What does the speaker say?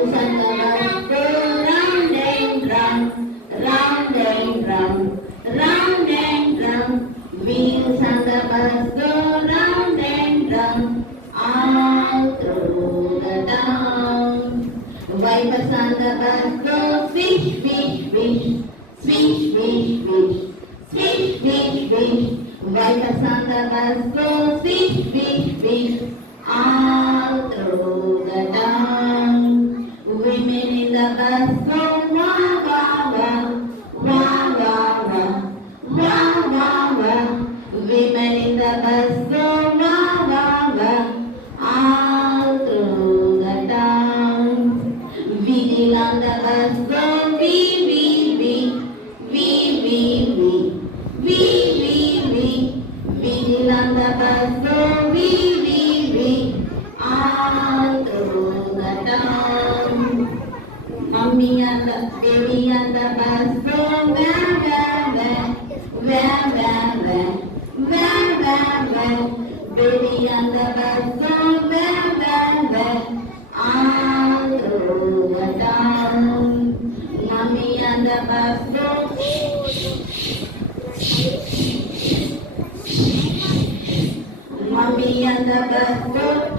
wheels on the bus go round and round, round and round, round and round. Wheels on the bus go round and round, all through the town. Wipers on the bus go swish, swish, swish, swish, swish, swish, swish, swish, swish. Wipers on the bus go swish, swish, swish, all through the town. Women in the bus go wah, wah, wah, wah, wah, wah, wah, wah, wah. Women in the bus go wah, wah, wah, all through the town. Wheel on the bus go wee, wee, wee, wee, wee, wee, wee, wee, wee. Wheel on the bus go wee, wee, wee, all through the town. Mommy and the baby and the bus go wah, wah, wah, wah, wah, wah, wah, wah, wah. Baby and the bus go wah, wah, wah, all through the town. Mommy and the bus go. Mommy and the bus go.